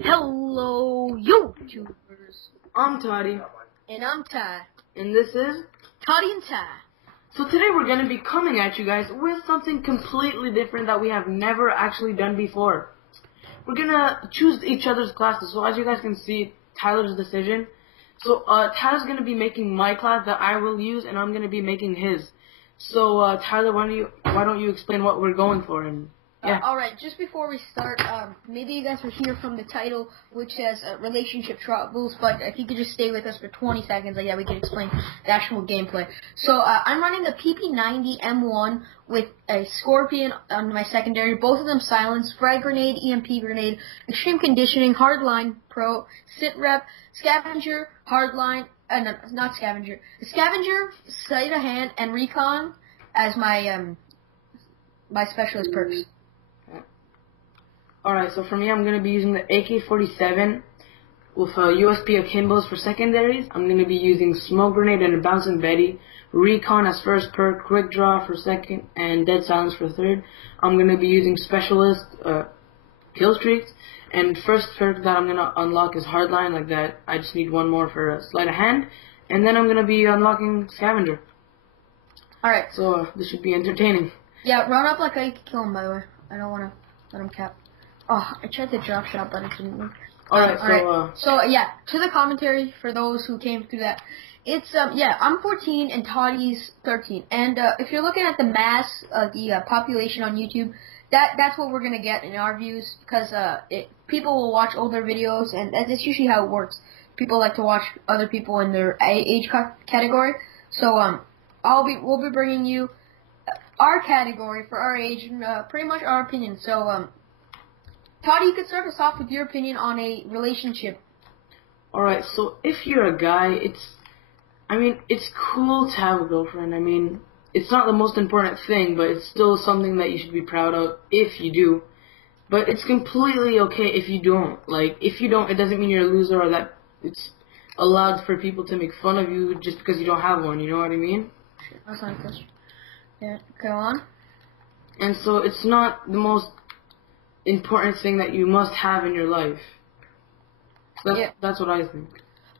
Hello, YouTubers. I'm Toddy. And I'm Ty. And this is Toddy and Ty. So today we're going to be coming at you guys with something completely different that we have never actually done before. We're going to choose each other's classes. So as you guys can see, Tyler's decision. So Tyler's going to be making my class that I will use, and I'm going to be making his. So Tyler, why don't you explain what we're going for? And yeah. Alright, just before we start, maybe you guys will hear from the title, which says Relationship Troubles, but if you could just stay with us for 20 seconds, we could explain the actual gameplay. So, I'm running the PP90 M1 with a Scorpion on my secondary, both of them silenced, Frag Grenade, EMP Grenade, Extreme Conditioning, Hardline Pro, Sit Rep, Scavenger, Hardline, no, not Scavenger, Scavenger, Sleight of Hand, and Recon as my, my specialist perks. Alright, so for me, I'm going to be using the AK-47 with USP Akimbos for secondaries. I'm going to be using Smoke Grenade and a Bouncing Betty, Recon as first perk, Quick Draw for second, and Dead Silence for third. I'm going to be using Specialist Kill Streaks, and first perk that I'm going to unlock is Hardline, like that. I just need one more for Sleight of Hand, and then I'm going to be unlocking Scavenger. Alright. So this should be entertaining. Yeah, run up like I could kill him, by the way. I don't want to let him cap. Oh, I tried the drop shot, but it didn't work. Alright, so yeah, to the commentary for those who came through that. It's, I'm 14 and Toddy's 13. And, if you're looking at the mass, the population on YouTube, that's what we're gonna get in our views, because, people will watch older videos, and that's usually how it works. People like to watch other people in their age category. So, we'll be bringing you our category for our age, and, pretty much our opinion. So, Toddy, you could start us off with your opinion on a relationship. Alright, so if you're a guy, it's cool to have a girlfriend. I mean, it's not the most important thing, but it's still something that you should be proud of if you do. But it's completely okay if you don't. Like, if you don't, it doesn't mean you're a loser or that it's allowed for people to make fun of you just because you don't have one, you know what I mean? That's not a question. Yeah, go on. And so it's not the most important thing that you must have in your life. So that's what I think.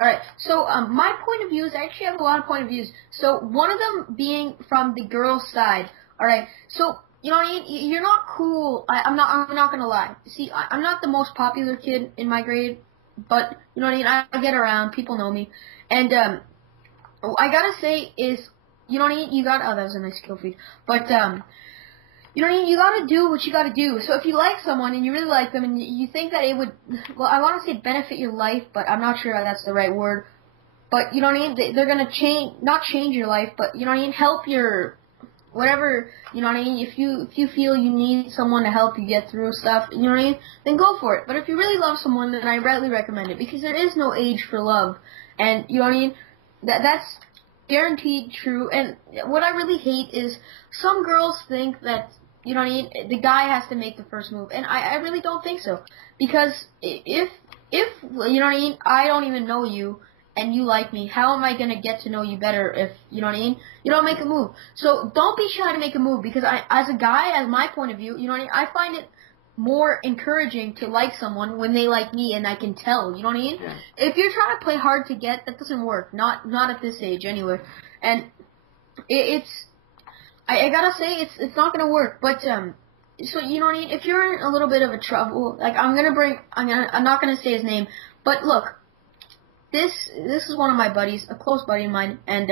Alright, so my point of view is, I actually have a lot of point of views. So one of them being from the girl's side. Alright, so you know what I mean? You're not cool. I'm not gonna lie. See, I'm not the most popular kid in my grade, but you know what I mean? I get around. People know me, and I gotta say is, you know what I mean? Oh, that was a nice kill feed, but you know what I mean? You gotta do what you gotta do. So if you like someone and you really like them and you think that it would, well, I want to say benefit your life, but I'm not sure that's the right word. But you know what I mean? They're gonna not change your life, but you know what I mean? Help your, whatever, you know what I mean? If you feel you need someone to help you get through stuff, you know what I mean? Then go for it. But if you really love someone, then I really recommend it, because there is no age for love. And you know what I mean? That's guaranteed true. And what I really hate is some girls think that, you know what I mean, the guy has to make the first move, and I really don't think so, because if you know what I mean, I don't even know you, and you like me, how am I gonna get to know you better if, you know what I mean, you don't make a move? So don't be shy to make a move, because as a guy, as my point of view, you know what I mean, I find it more encouraging to like someone when they like me, and I can tell, you know what I mean? Yeah. If you're trying to play hard to get, that doesn't work, not at this age anyway, and I gotta say, it's not gonna work, but, so, you know what I mean, if you're in a little bit of a trouble, like, I'm not gonna say his name, but look, this is one of my buddies, a close buddy of mine, and,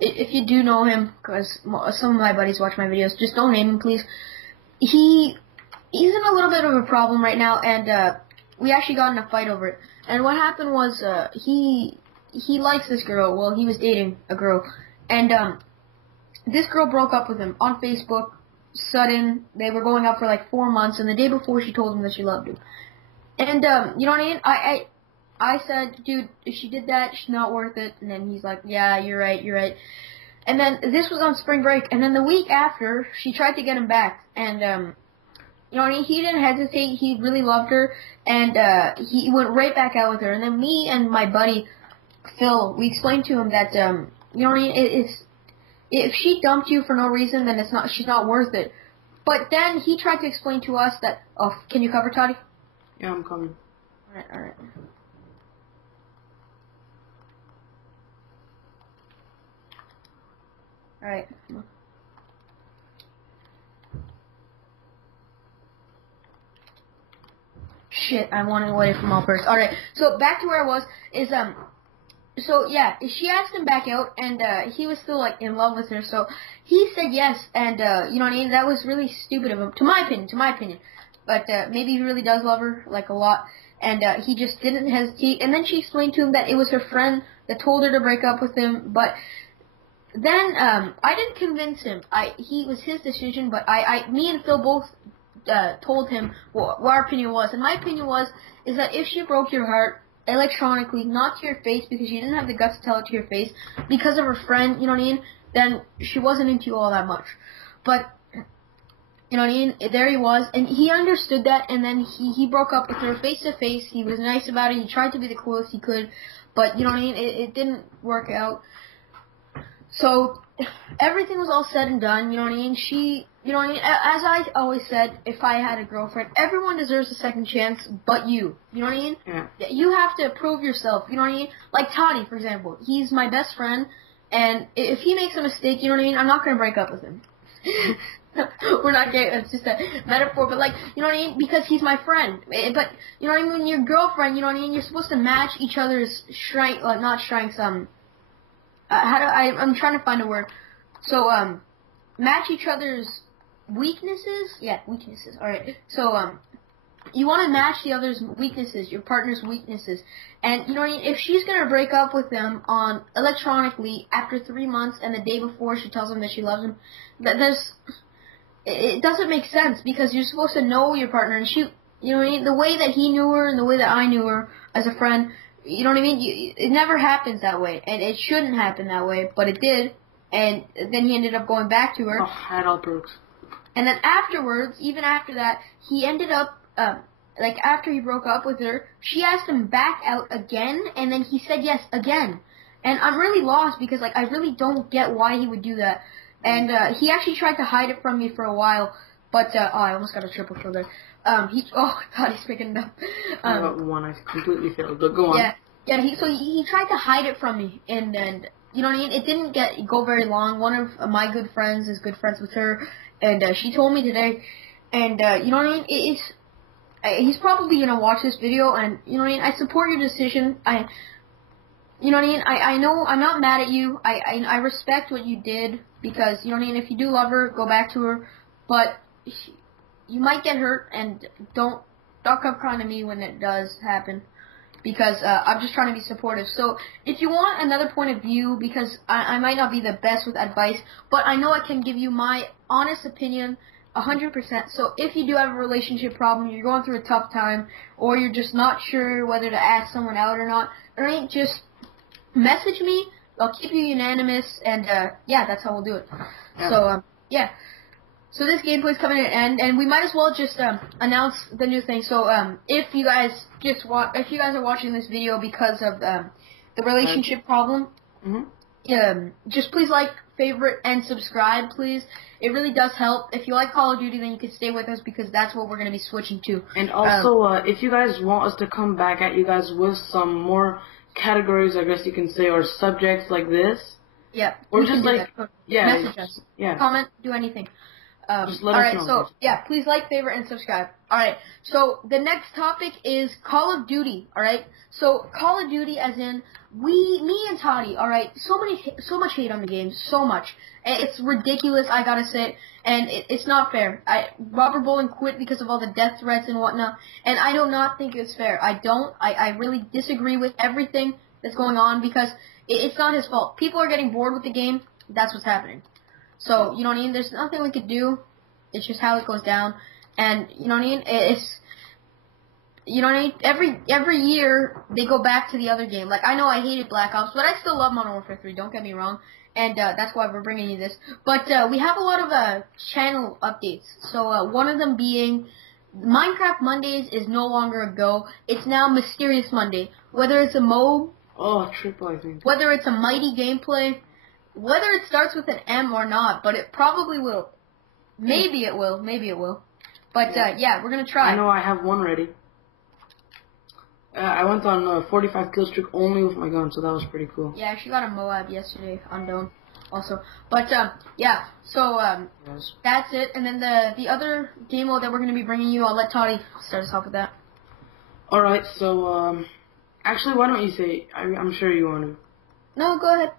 if you do know him, because some of my buddies watch my videos, just don't name him, please. He's in a little bit of a problem right now, and, we actually got in a fight over it, and what happened was, he likes this girl, well, he was dating a girl, and, this girl broke up with him on Facebook, sudden. They were going out for like 4 months, and the day before she told him that she loved him. And, you know what I mean? I said, dude, if she did that, she's not worth it. And then he's like, yeah, you're right. And then this was on spring break, and then the week after, she tried to get him back. And, you know what I mean? He didn't hesitate. He really loved her, and, he went right back out with her. And then me and my buddy, Phil, we explained to him that, you know what I mean? If she dumped you for no reason, then she's not worth it. But then he tried to explain to us that, oh, can you cover, Toddy? Yeah, I'm coming. Alright. Alright. Shit, I'm wanting away from all first. Alright, so back to where I was, so yeah, she asked him back out, and he was still like in love with her, so he said yes, and you know what I mean, that was really stupid of him, to my opinion, but maybe he really does love her, like, a lot, and he just didn't hesitate, and then she explained to him that it was her friend that told her to break up with him, but then, I didn't convince him, he was his decision, but me and Phil both told him what our opinion was, and my opinion is that if she broke your heart electronically, not to your face, because you didn't have the guts to tell it to your face, because of her friend, you know what I mean, then she wasn't into you all that much. But, you know what I mean, there he was, and he understood that, and then he broke up with her face to face. He was nice about it, he tried to be the coolest he could, but, you know what I mean, it didn't work out. So, everything was all said and done, you know what I mean, you know what I mean, as I always said, if I had a girlfriend, everyone deserves a second chance, but you know what I mean? Yeah. You have to prove yourself, you know what I mean? Like Toddy, for example, he's my best friend, and if he makes a mistake, you know what I mean, I'm not going to break up with him. We're not gay, it's just a metaphor, but like, you know what I mean, because he's my friend, but, you know what I mean, when you're girlfriend, you know what I mean, you're supposed to match each other's strength, not strengths, I'm trying to find a word. So, match each other's weaknesses? Yeah, weaknesses. Alright. So, you want to match the other's weaknesses, your partner's weaknesses. And, you know what I mean? If she's going to break up with them electronically after 3 months and the day before she tells him that she loves him, it doesn't make sense, because you're supposed to know your partner, and you know what I mean? The way that he knew her and the way that I knew her as a friend, you know what I mean? It never happens that way, and it shouldn't happen that way, but it did, and then he ended up going back to her. Oh, had all perks. And then afterwards, even after that, he ended up, like, after he broke up with her, she asked him back out again, and then he said yes again. And I'm really lost, because, like, I really don't get why he would do that. And he actually tried to hide it from me for a while, but, I almost got a triple kill there. God, he's picking it up. I got one, I completely failed, but go on. Yeah, he tried to hide it from me, and you know what I mean? It didn't go very long. One of my good friends is good friends with her, and she told me today, and you know what I mean? He's probably gonna watch this video, and you know what I mean? I support your decision. You know what I mean? I know I'm not mad at you. I respect what you did, because you know what I mean? If you do love her, go back to her, but you might get hurt, and don't come crying to me when it does happen, because I'm just trying to be supportive. So if you want another point of view, because I might not be the best with advice, but I know I can give you my honest opinion 100%. So if you do have a relationship problem, you're going through a tough time, or you're just not sure whether to ask someone out or not, alright, just message me. I'll keep you unanimous, and yeah, that's how we'll do it. Yeah. So yeah. So this gameplay is coming to an end, and we might as well just announce the new thing. So if you guys are watching this video because of the relationship problem, just please like, favorite, and subscribe, please. It really does help. If you like Call of Duty, then you can stay with us, because that's what we're going to be switching to. And also, if you guys want us to come back at you guys with some more categories, I guess you can say, or subjects like this. Yeah. Or just like, message us. Yeah. Comment, do anything. Just let us know. So, yeah, please like, favorite, and subscribe. Alright, so the next topic is Call of Duty, alright? So, Call of Duty as in, me and Toddy, alright? So much hate on the game, so much. It's ridiculous, I gotta say, and it's not fair. Robert Bowling quit because of all the death threats and whatnot, and I do not think it's fair. I really disagree with everything that's going on, because it's not his fault. People are getting bored with the game, that's what's happening. So, you know what I mean? There's nothing we could do. It's just how it goes down. And, you know what I mean? You know what I mean? Every year, they go back to the other game. Like, I know I hated Black Ops, but I still love Modern Warfare 3, don't get me wrong. And, that's why we're bringing you this. But, we have a lot of, channel updates. So, one of them being, Minecraft Mondays is no longer a go. It's now Mysterious Monday. Whether it's a MOB. Oh, triple, I think. Whether it's a mighty gameplay. Whether it starts with an M or not, but it probably will. Maybe it will. But, yeah, we're going to try. I know I have one ready. I went on a 45 kill streak only with my gun, so that was pretty cool. Yeah, I actually got a Moab yesterday on Dome also. But, yeah, so, Yes. that's it. And then the other game mode that we're going to be bringing you, I'll let Toddy start us off with that. Alright, so, actually, why don't you say, I'm sure you want to. No, go ahead.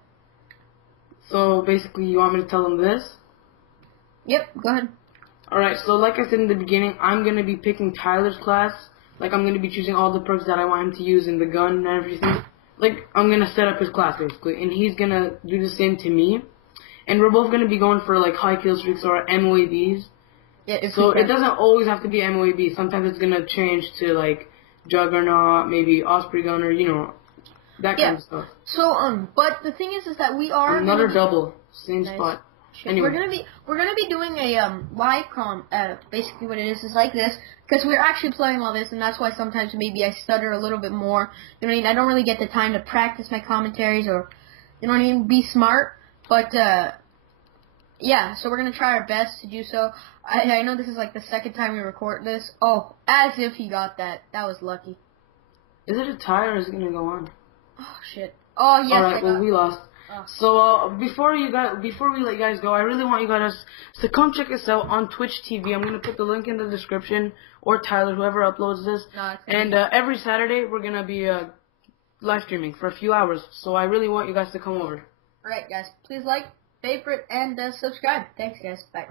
So, basically, you want me to tell them this? Yep, go ahead. Alright, so like I said in the beginning, I'm going to be picking Tyler's class. Like, I'm going to be choosing all the perks that I want him to use in the gun and everything. Like, I'm going to set up his class, basically. And he's going to do the same to me. And we're both going to be going for, like, high kill streaks or MOABs. Yeah, So, it doesn't always have to be MOAB. Sometimes it's going to change to, like, Juggernaut, maybe Osprey Gunner, you know, that kind of stuff. So, but the thing is that we are... Another double. Same Nice. spot. Shit. Anyway. We're gonna be doing a live com. Basically, what it is like this, because we're actually playing all this, and that's why sometimes maybe I stutter a little bit more. You know what I mean? I don't really get the time to practice my commentaries or, you know what I mean, be smart. But yeah, so we're gonna try our best to do so. I know this is like the second time we record this. Oh, as if he got that. That was lucky. Is it a tie or is it gonna go on? Oh shit. Oh yes. Alright, well we lost. Oh. So before we let you guys go, I really want you guys to come check us out on Twitch TV. I'm gonna put the link in the description, or Tyler, whoever uploads this. And every Saturday we're gonna be live streaming for a few hours. So I really want you guys to come over. Alright guys, please like, favorite, and subscribe. Thanks guys. Bye.